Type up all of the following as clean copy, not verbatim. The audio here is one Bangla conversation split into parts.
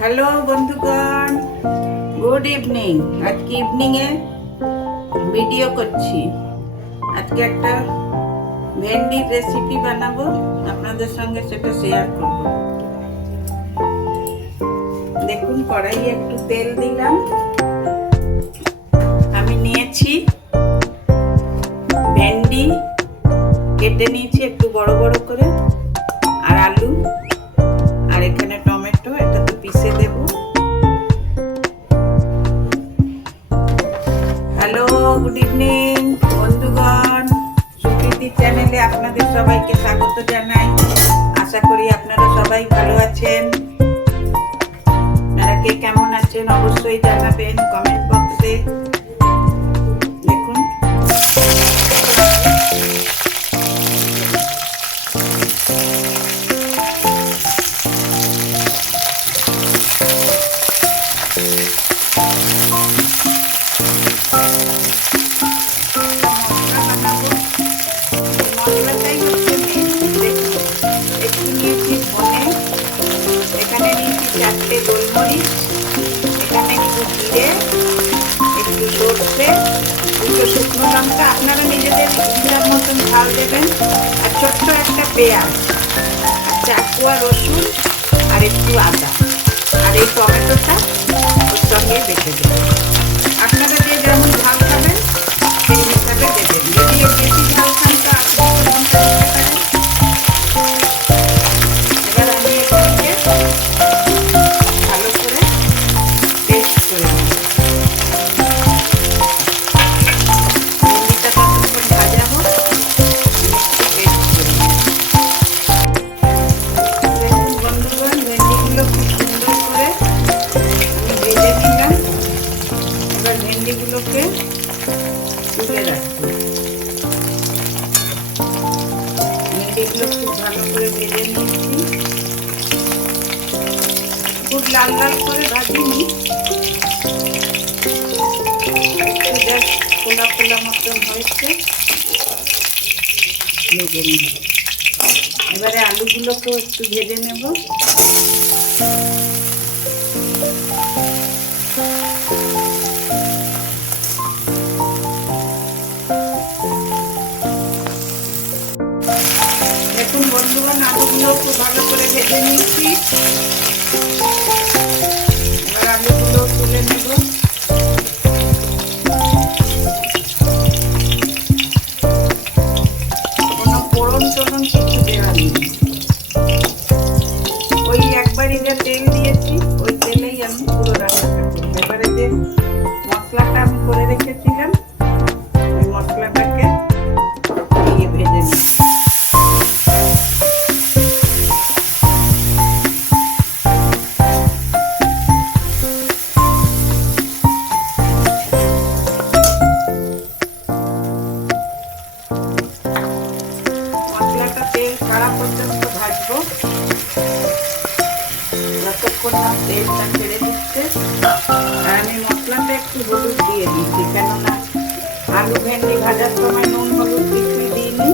হ্যালো বন্ধুগণ, গুড ইভিনিং। আজকে ইভিনিংয়ে ভিডিও করছি। আজকে একটা ভেন্ডির রেসিপি বানাবো, আপনাদের সঙ্গে সেটা শেয়ার করব। দেখুন, কড়াইয়ে একটু তেল দিলাম। আমি নিয়েছি ভেন্ডি, কেটে নিয়েছি একটু বড় বড় করে, আর আলু, আর এখানে টমেটো, এটা তো পিষে দেব। হ্যালো, গুড ইভিনিং বন্ধুগণ, সুপ্রীতি চ্যানেলে আপনাদের সবাইকে স্বাগত জানাই। আশা করি আপনারা সবাই ভালো আছেন। আপনারা কে কেমন আছেন অবশ্যই জানাবেন কমেন্ট বক্সে। দেখুন, মশলাটাই হচ্ছে মেন। দেখুন, একটু নিয়েছি ধনে, এখানে নিয়েছি 4টে গোলমরিচ, এখানে একটু জিরে, একটু সর্ষে, 2টো শুকনো লঙ্কা, আপনারা নিজেদের ইচ্ছার মতন ঝাল দেবেন, আর ছোট্ট একটা পেঁয়াজ, আর 4 কোয়া রসুন, আর একটু আদা, আর এই টমেটোটা ওর সঙ্গে বেটে দেবেন। আপনারা যে যেমন ঝাল খাবেন সেই হিসাবে দেবেন। যদি বেশি ঝাল খান তো আপনি লঙ্কা দিতে পারেন। এবার আমি এগুলোকে ভালো করে পেস্ট করে নেব। ভেন্ডিটা ততক্ষণ ভাজা হোক, একটু পেস্ট করে নেব। দেখুন বন্ধুগণ, ভেন্ডিগুলো খুব সুন্দর করে আমি ভেজে নিলাম। এবার ভেন্ডিগুলোকে তুলে রাখবো। ভেন্ডিগুলো খুব ভালো করে ভেজে নিয়েছি, খুব লাল লাল করে ভাজিনি, একটু জাস্ট ফোলা ফোলা মতন হয়েছে, ভেজে নিই। এবারে আলুগুলোকেও একটু ভেজে নেব। দেখুন বন্ধুগণ, আলুগুলো খুব ভালো করে ভেজে নিয়েছি। এবার আলুগুলো তুলে নেব। কোনো ফোড়ন টোড়ন কিছু দেওয়া নেই, ওই একবারই যা তেল দিয়েছি ওই তেলেই আমি পুরো রান্নাটা করবো। এবারে যে মশলাটা আমি করে রেখেছিলাম ওই মশলাটাকে দিয়ে ভেজে নিই। মশলাটা তেল ছাড়া পর্যন্ত ভাজবো, যতক্ষণ না তেলটা ছেড়ে দিচ্ছে। আর আমি মশলাটা একটু হলুদ দিয়ে দিচ্ছি, কেননা আলু ভেন্ডি ভাজার সময় নুন হলুদ কিছুই দিইনি।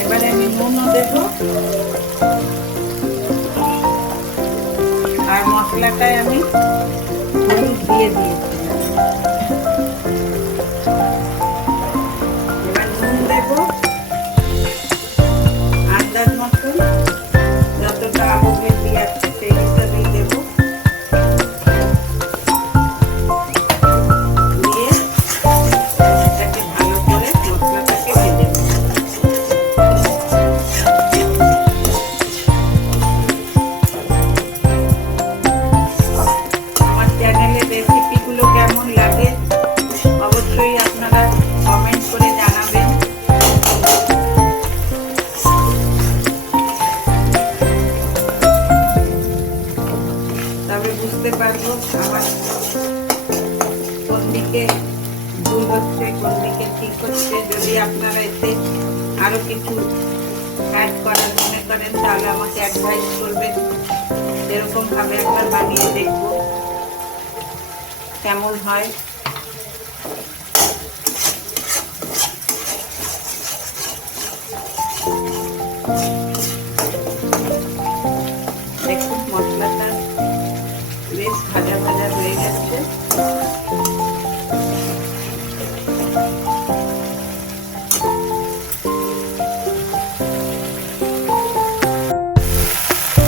এবারে আমি নুনও দেব, আর মশলাটায় আমি হলুদ দিয়ে দিয়েছি। এবার নুন দেব আন্দাজ মতন, যতটা আলু ভেন্ডি আছে সেই হিসাবেই দেব। দিয়ে এটাকে ভালো করে মশলাটাকে ভেজে নেব। আমার চ্যানেলের রেসিপিগুলো কেমন লাগে অবশ্যই আপনারা কমেন্ট করে জানাবেন। তবে বুঝতে পারবো আমার কোন দিকে ভুল হচ্ছে, কোন দিকে ঠিক হচ্ছে। যদি আপনারা এতে আরো কিছু অ্যাড করার মনে করেন তাহলে আমাকে অ্যাডভাইস করবেন, এরকম ভাবে একবার বানিয়ে দেখবো কেমন হয়। দেখুন মশলাটা ভাজা ভাজা হয়ে গেছে।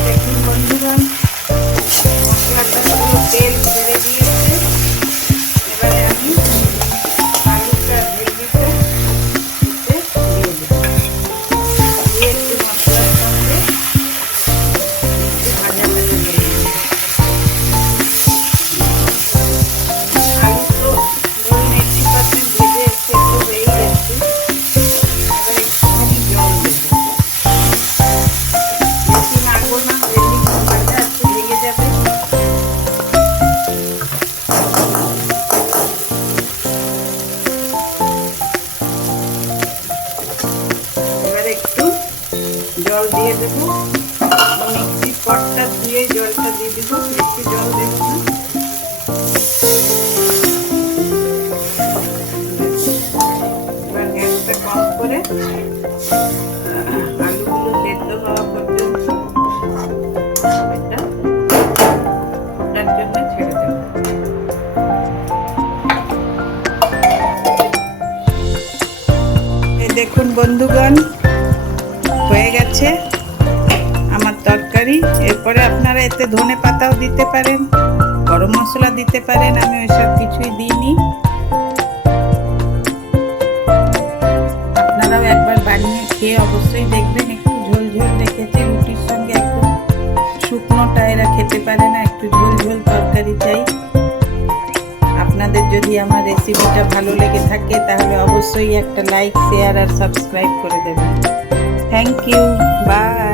দেখুন বন্ধুগণ, মশলাটা পুরো তেল ছেড়ে দিয়েছে। এবারে আমি আলুটা ভেজেতে দিয়ে দেবো, দিয়ে একটু মশলার সঙ্গে একটু ভাজা ভাজা করে নেব। আলু তো ধরুন 80% ভেজে সেদ্ধ হয়েই গেছে। এবার একটুখানি জল দেবো, বেশি নাড়বো না, ভাজা একটু ভেঙে যাবে। এবারে একটু জল দিয়ে দেবো, মিক্সির পটটা ধুয়ে জলটা দিয়ে দেবো, বেশি জল দেবো না। এবার গ্যাসটা কম করে আলুগুলো সেদ্ধ হওয়া পর্যন্ত এটা ওটার জন্য ছেড়ে দেবো। এই দেখুন বন্ধুগণ, হয়ে গেছে আমার তরকারি। এরপরে আপনারা এতে ধনে পাতাও দিতে পারেন, গরম মশলা দিতে পারেন, আমি ওইসব কিছুই দিইনি। আপনারাও একবার বানিয়ে খেয়ে অবশ্যই দেখবেন। একটু ঝোল ঝোল রেখেছি, রুটির সঙ্গে একদম শুকনোটা এরা খেতে পারে না, একটু ঝোল ঝোল তরকারি চাই। আপনাদের যদি আমার রেসিপিটা ভালো লেগে থাকে তাহলে অবশ্যই একটা লাইক, শেয়ার আর সাবস্ক্রাইব করে দেবেন। Thank you, by.